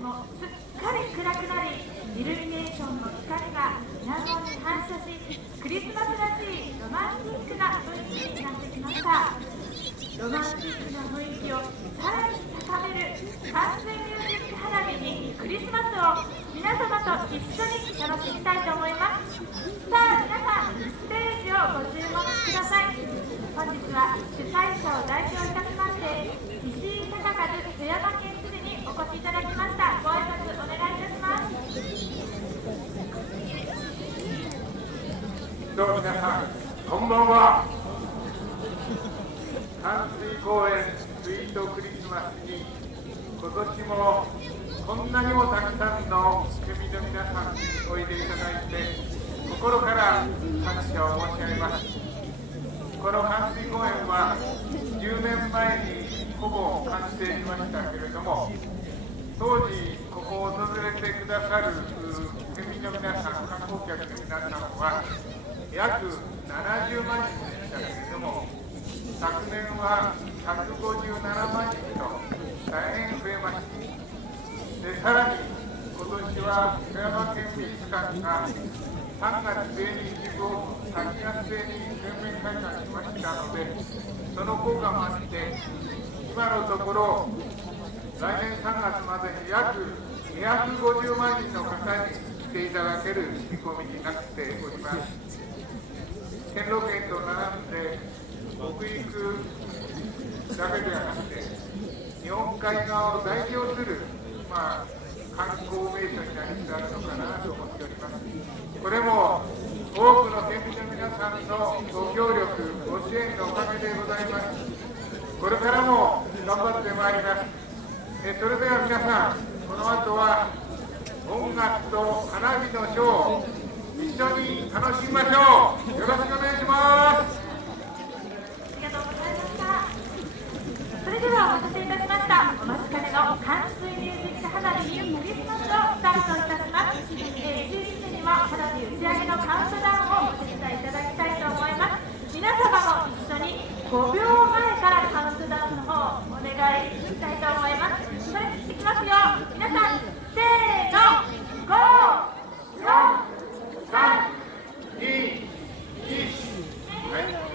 もすっかり暗くなり、イルミネーションの光が水面に反射し、クリスマスらしいロマンティックな雰囲気になってきました。ロマンティックな雰囲気をさらに高める完全ミュージック花火にクリスマスを皆様と一緒に楽しみたいと思います。さあ皆さん、ステージをご注目ください。本日は主催者を代表いたしまして、石井隆和富山県知事にお越しいただきました。ご挨拶お願いいたします。どうも皆さん、こんばんは。淡水公園スイートクリスマスに今年もこんなにもたくさんの県民の皆さんにおいでいただいて心から感謝を申し上げます。この淡水公園は10年前にほぼ完成しましたけれども、当時ここを訪れてくださる県民の皆さん、観光客の皆さんは約70万人でしたけれども、昨年は157万人と大変増えました。でさらに今年は富山県美術館が3月末に一部オープン、8月末に全面開館しましたので、その効果もあって、今のところ来年3月までに約250万人の方に来ていただける見込みになっております。兼六園と並んで北陸だけではなくて、日本海側を代表する、観光名所になりつつあるのかなと思っております。これも多くの県民の皆さんのご協力、ご支援のおかげでございます。これからも頑張ってまいります。それでは皆さん、この後は音楽と花火のショーを一緒に楽しみましょう。よろしくお願いします。ありがとうございました。それではお待たせいたしました。お待ちかねの淡水ミュージック花火にクリスマスをスタートいたします。11時には花火打ち上げのカウントダウンをお手伝いいただきたいと思います。皆様も一緒に5秒前からカウントダウンの方お願いしたいと思います。それいきますよ。皆さん、せーの、5、4、3、2、1、はい。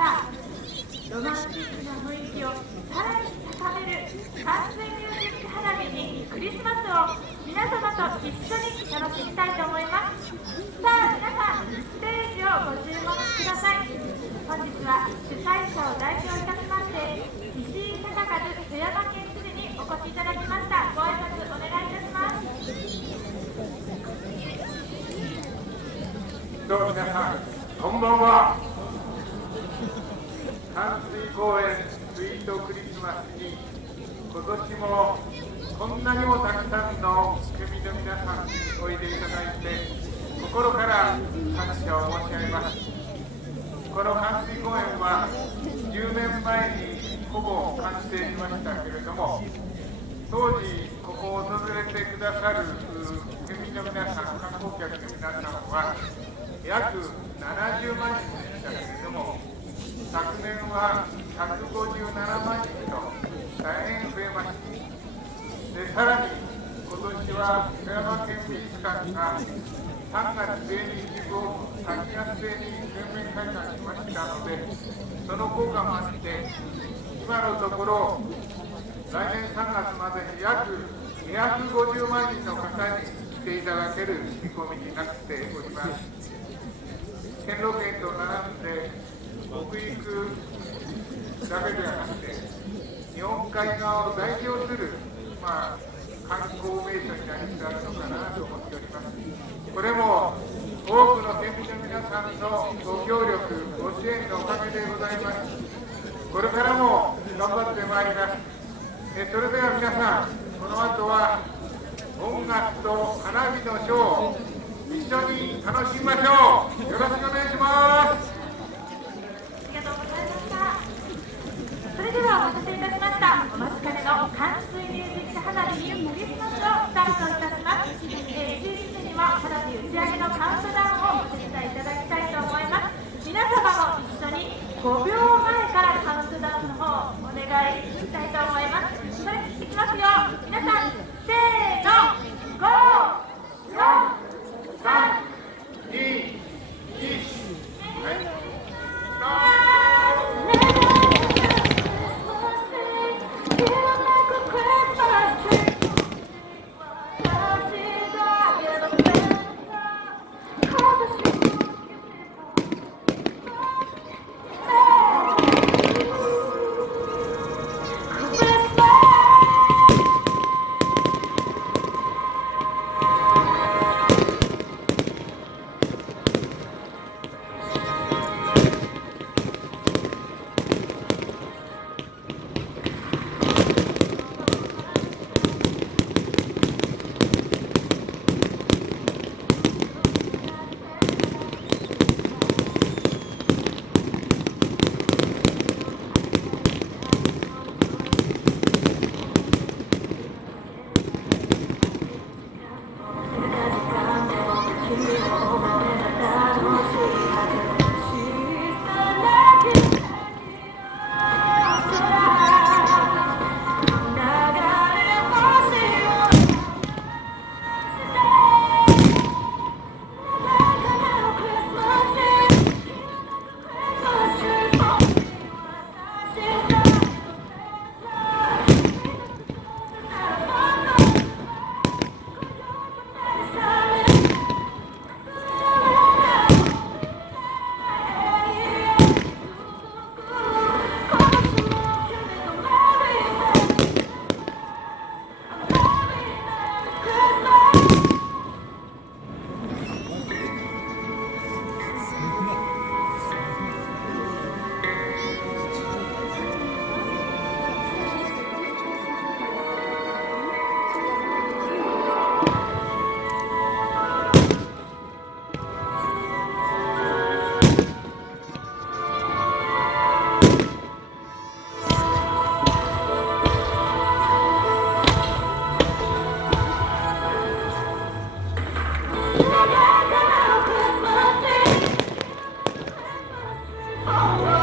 したロマンチックな雰囲気をさらに高める完全ミュージック花火にクリスマスを皆様と一緒に楽しみたいと思います。さあ皆さん、ステージをご注目ください。本日は主催者を代表いたしまして石井隆和富山県知事にお越しいただきました。ご挨拶お願いいたします。どうも皆さん、こんばんは。淡水公園スイートクリスマスに今年もこんなにもたくさんの県民の皆さんにおいでいただいて心から感謝を申し上げます。この淡水公園は10年前にほぼ完成しましたけれども、当時ここを訪れてくださる県民の皆さん、観光客の皆さんは約70万人でしたけれども、昨年は157万人と大変増えました。でさらに今年は富山県美術館が3月末に一部オープン、8月末に全面開館しましたので、その効果もあって、今のところ来年3月までに約250万人の方に来ていただける見込みになっております。兼六園と並んで北陸だけではなくて、日本海側を代表する、観光名所になりつつあるのかなと思っております。これも多くの県民の皆さんのご協力、ご支援のおかげでございます。これからも頑張ってまいります。それでは皆さん、この後は音楽と花火のショーを一緒に楽しみましょう。よろしくお願いします。ありがとうございました。それではお待たせいたしました。お待ちかねの淡水ミュージック花火にクリスマスをスタートいたします。11時には花火打ち上げのカウントダウンをお手伝いいただきたいと思います。皆様も一緒に5秒前からカウントダウンの方お願いしたいと思います。それいきますよ。皆さん、せーの、5、4、3、2、1、はい。Oh,